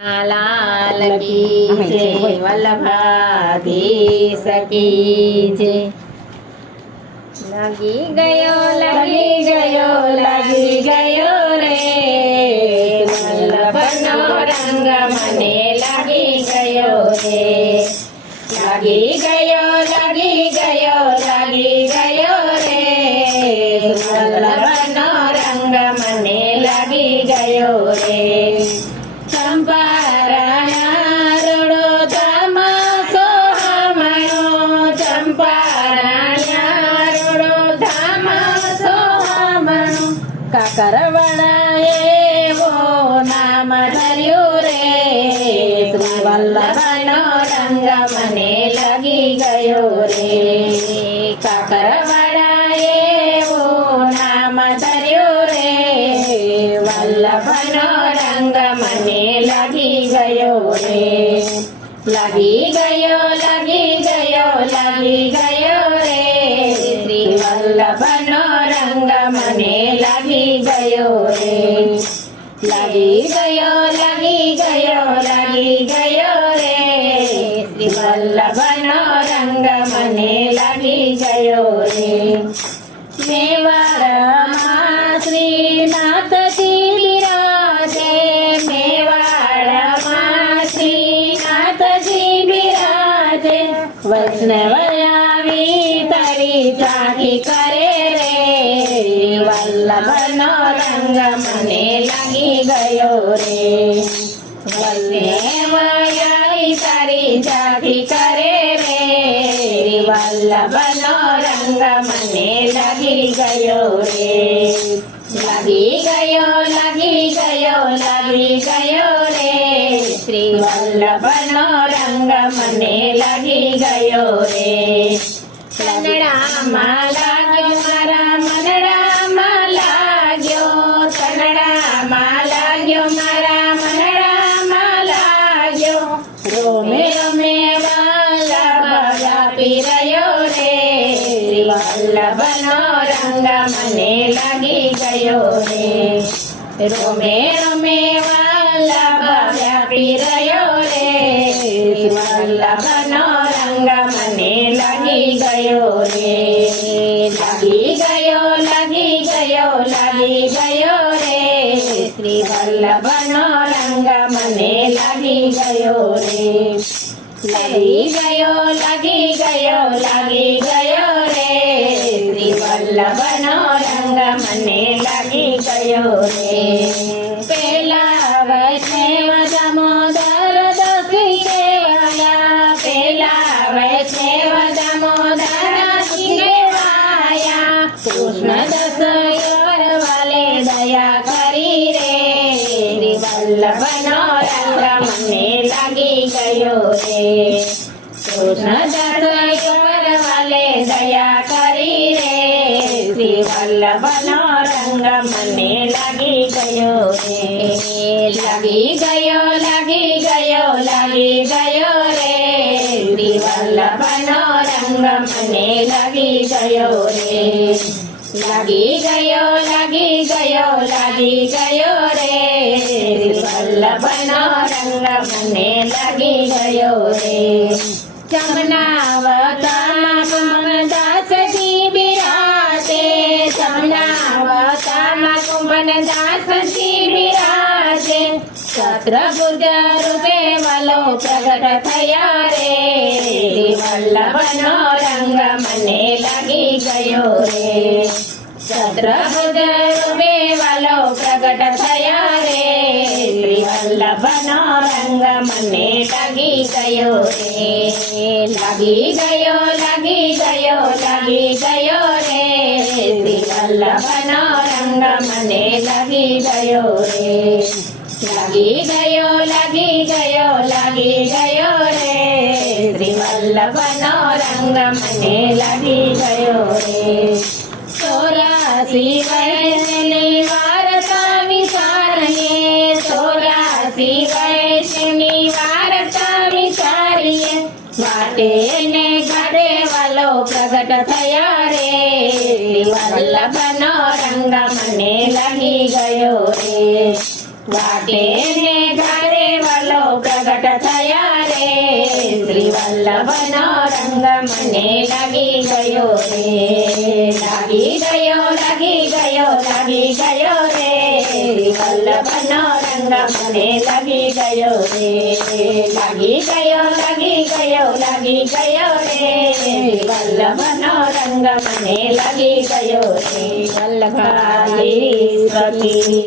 लाल की जय वल्लभाधीश की जय। लगी गयो रे वल्लभनो रंग मने लगी गयो रे। लगी गयो रे वल्लभनो रंग मने लगी गयो रे। चंपारणा रोडो धाम सोहामणो, चंपारणा रोडो धाम सोहामणो। काकरवाड़ा एवो नाम धर्यो रे श्री वल्लभनो रंग मने लगी गयो रे। काकरवाड़ा एवो नाम धर्यो रे वल्लभनो रंग मने लगी गयो रे। लगी गयो रे श्री वल्लभनो रंग मने लगी गयो रे। लगी गयो रे श्री वल्लभनो रंग मने लगी गयो रे। मेवाड़ मां श्रीनाथ जी विराजे, मेवाड़ मां श्रीनाथ जी विराजे। वैष्णव आवी तारी झांकी करे रे वल्लभनो रंग मने लगी गयो रे। वैष्णव आई तारी झांकी करे रे वल्लभनो रंग मने लगी गयो रे। लगी गयो रे श्री वल्लभनो रंग मने लगी गयो रे। कन्नड़ा मां लाग्यो मारा मनड़ा मां लाग्यो, कन्नड़ा मां लाग्यो मारा मनड़ा मां लाग्यो। रोमे रोमे वल्लभ व्यापी रह्यो रे वल्लभनो रंग मने लगी गयो रे। रोमे रोमे वल्लभ व्यापी रह्यो रे वल्लभनो रंग मने लगी गयो रे। लगी गयो रे श्री वल्लभनो रंग मने लगी गयो रे। लगी गयो रे श्री वल्लभनो रंग मने लगी गयो रे। पेला वैष्णव दामोदर दसी केवया, पेला वैष्णव दामोदर दसी केवया। कृष्ण दस वर वाले दया करी रे वल्लभनो रंग मने लगी गयो रे। कृष्ण दस वर वाले दया करी रे श्री वल्लभनो रंग मने लगी गयो रे। लगी गयो रे श्री वल्लभनो रंग मने लगी गयो रे। लगी गयो रे श्री वल्लभनो रंग मने लगी गयो रे। जमुनावतार कुंभनदास जी विराजे, जमुनावतार कुंभनदास जी विराजे। छत्रभुज रूपे वालो प्रगट थया रे वल्लभनो रंग मने लगी गयो रे। छत्रभुज रूपे वालो प्रगट थया रे वल्लभनो रंग मने लगी गयो रे। लगी गयो रे श्री वल्लभनो रंग मने लगी गयो रे। लगी गयो रे श्री वल्लभनो रंग मने लगी गयो रे। 84 वैष्णवी वार्ता विचारिए, 84 वैष्णवी वार्ता विचारिए। वाटे ने घड़े वालो प्रगट थया रे वल्लभनो रंग मने लगी गयो रे। वाटे ने घड़े वालो વલ્લભનો રંગ મને લાગી ગયો રે લાગી ગયો લાગી ગયો લાગી ગયો રે વલ્લભનો રંગ મને લાગી ગયો રે લાગી ગયો લાગી ગયો લાગી ગયો રે વલ્લભનો રંગ મને લાગી ગયો રે વલ્લભાઈ સખી